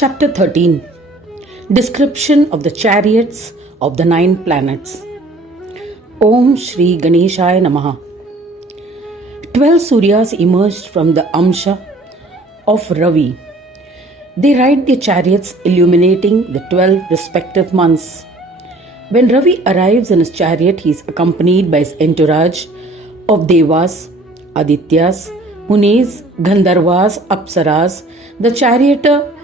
Chapter 13. Description of the chariots of the 9 planets. Om Sri Ganesha Namaha. 12 suryas emerged from the Amsha of Ravi. They ride their chariots illuminating the 12 respective months. When Ravi arrives in his chariot, he is accompanied by his entourage of devas, adityas, Munis, gandharwas, apsaras, the charioteer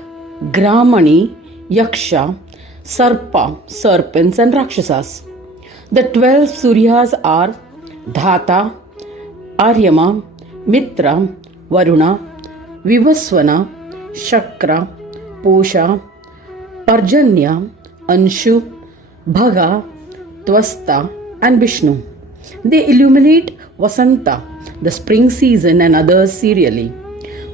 Gramani, Yaksha, Sarpa, serpents and Rakshasas. The 12 Suryas are Dhata, Aryama, Mitra, Varuna, Vivaswana, Shakra, Posa, Parjanya, Anshu, Bhaga, Twasta and Vishnu. They illuminate Vasanta, the spring season, and others serially.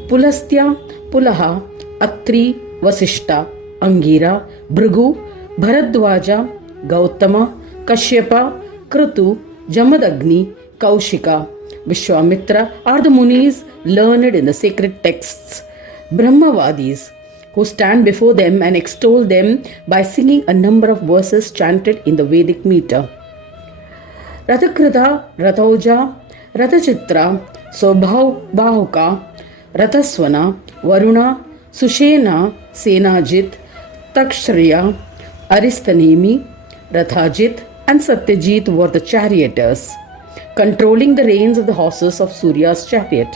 Pulastya, Pulaha, Atri, Vasishta, Angira, Bhrigu, Bharadwaja, Gautama, Kashyapa, Krutu, Jamadagni, Kaushika, Vishwamitra are the Munis learned in the sacred texts, Brahmavadis, who stand before them and extol them by singing a number of verses chanted in the Vedic meter. Rathakrita, Rathoja, Rathachitra, Sobhahuka, Rathaswana, Varuna, Sushena, Senajit, Takshaka, Aristanemi, Rathajit and Satyajit were the charioteers, controlling the reins of the horses of Surya's chariot.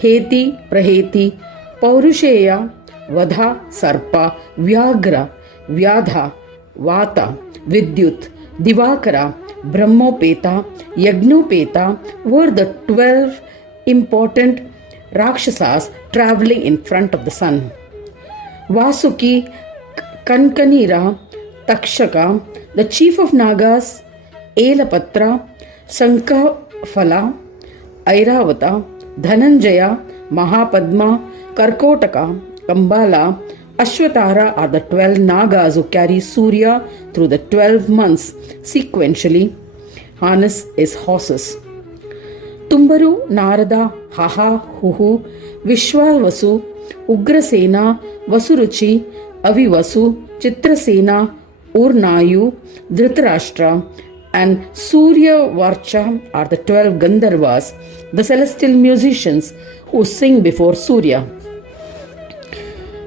Heti, Praheti, Paurusheya, Vadha, Sarpa, Vyagra, Vyadha, Vata, Vidyut, Divakara, Brahmopeta, Yagnopeta were the 12 important Rakshasas travelling in front of the sun. Vasuki, Kankanira, Takshaka, the chief of Nagas, Elapatra, Sankafala, Airavata, Dhananjaya, Mahapadma, Karkotaka, Kambala, Ashwatara are the 12 Nagas who carry Surya through the 12 months sequentially. Harness is horses. Tumbaru, Narada, Haha, Huhu, Vishwavasu, Ugrasena, Vasuruchi, Avivasu, Chitrasena, Urnayu, Dhritarashtra, and Surya Varcha are the 12 gandharwas, the celestial musicians who sing before Surya.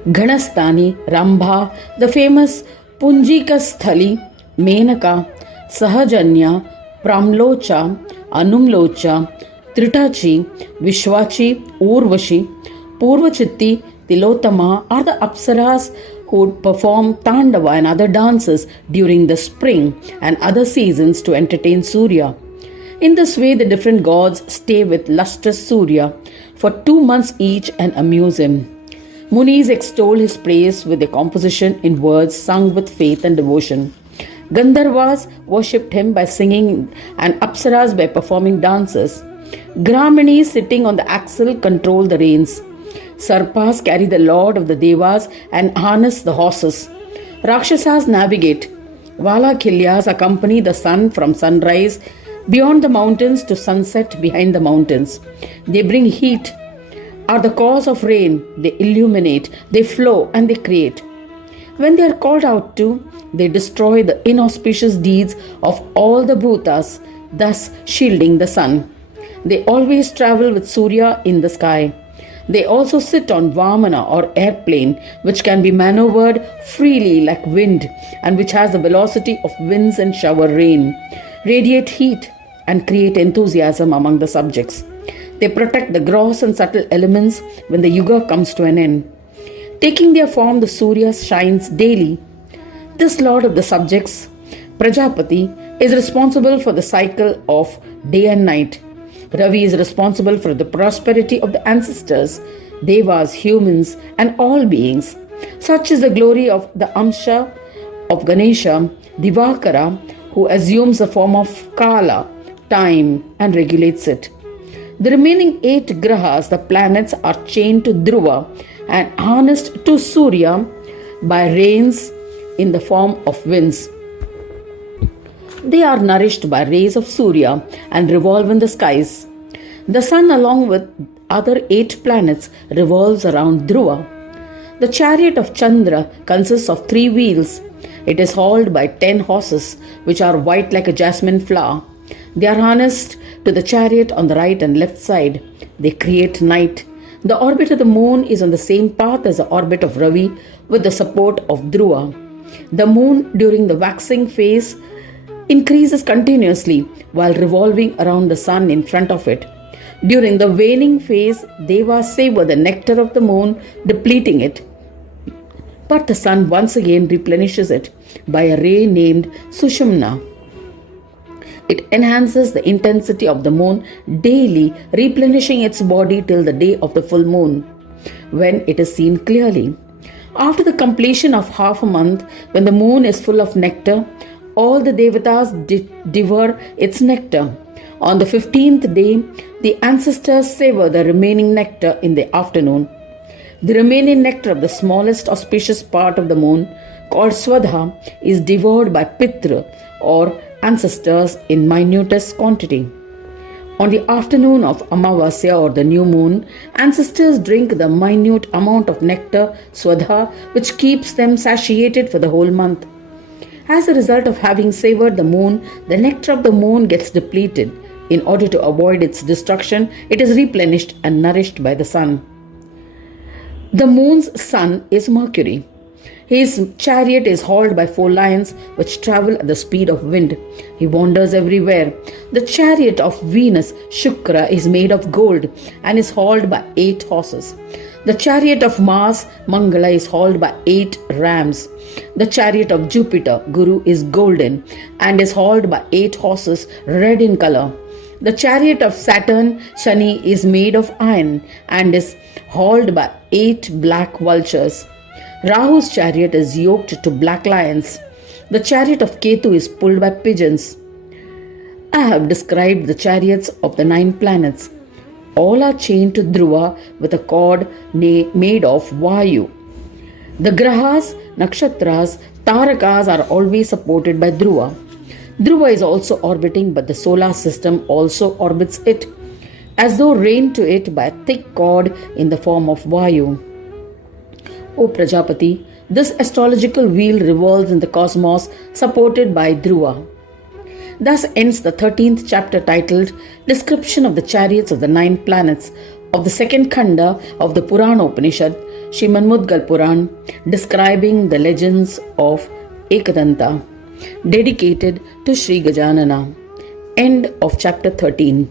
Ganasthani, Rambha, the famous Punjikasthali, Menaka, Sahajanya, Pramlocha, Anumlocha, Tritachi, Vishwachi, Urvashi, Purvachitti, Tilotama are the apsaras who would perform Tandava and other dances during the spring and other seasons to entertain Surya. In this way, the different gods stay with lustrous Surya for 2 months each and amuse him. Munis extol his praise with their composition in words sung with faith and devotion. Gandharwas worshipped him by singing and apsaras by performing dances. Graminis sitting on the axle control the reins. Sarpas carry the lord of the devas and harness the horses. Rakshasas navigate. Valakilyas accompany the sun from sunrise beyond the mountains to sunset behind the mountains. They bring heat, are the cause of rain, they illuminate, they flow and they create. When they are called out to, they destroy the inauspicious deeds of all the bhutas, thus shielding the sun. They always travel with Surya in the sky. They also sit on Vamana or airplane, which can be maneuvered freely like wind and which has the velocity of winds and shower rain, radiate heat and create enthusiasm among the subjects. They protect the gross and subtle elements when the yuga comes to an end. Taking their form, the Surya shines daily. This lord of the subjects, Prajapati, is responsible for the cycle of day and night. Ravi is responsible for the prosperity of the ancestors, devas, humans, and all beings. Such is the glory of the Amsha of Ganesha, Divakara, who assumes the form of Kala, time, and regulates it. The remaining 8 grahas, the planets, are chained to Dhruva and harnessed to Surya by reins in the form of winds. They are nourished by rays of Surya and revolve in the skies. The sun, along with other 8 planets, revolves around Dhruva. The chariot of Chandra consists of 3 wheels. It is hauled by 10 horses, which are white like a jasmine flower. They are harnessed to the chariot on the right and left side. They create night. The orbit of the moon is on the same path as the orbit of Ravi with the support of Dhruva. The moon during the waxing phase increases continuously while revolving around the sun in front of it. During the waning phase, devas savor the nectar of the moon, depleting it. But the sun once again replenishes it by a ray named Sushumna. It enhances the intensity of the moon daily, replenishing its body till the day of the full moon, when it is seen clearly. After the completion of half a month, when the moon is full of nectar, all the devatas devour its nectar. On the 15th day, the ancestors savor the remaining nectar in the afternoon. The remaining nectar of the smallest auspicious part of the moon, called Swadha, is devoured by Pitra or ancestors in minutest quantity. On the afternoon of Amavasya or the new moon, ancestors drink the minute amount of nectar, Swadha, which keeps them satiated for the whole month. As a result of having savored the moon, the nectar of the moon gets depleted. In order to avoid its destruction, it is replenished and nourished by the sun. The moon's son is Mercury. His chariot is hauled by 4 lions which travel at the speed of wind. He wanders everywhere. The chariot of Venus, Shakra, is made of gold and is hauled by 8 horses. The chariot of Mars, Mangala, is hauled by 8 rams. The chariot of Jupiter, Guru, is golden and is hauled by 8 horses, red in color. The chariot of Saturn, Shani, is made of iron and is hauled by 8 black vultures. Rahu's chariot is yoked to black lions. The chariot of Ketu is pulled by pigeons. I have described the chariots of the 9 planets. All are chained to Dhruva with a cord made of Vayu. The Grahas, Nakshatras, Tarakas are always supported by Dhruva. Dhruva is also orbiting, but the solar system also orbits it, as though reined to it by a thick cord in the form of Vayu. O Prajapati, this astrological wheel revolves in the cosmos supported by Dhruva. Thus ends the 13th chapter titled Description of the Chariots of the 9 Planets of the second Khanda of the Purana Upanishad, Shimanmuthgal Purana, describing the legends of Ekadanta, dedicated to Sri Gajananana. End of chapter 13.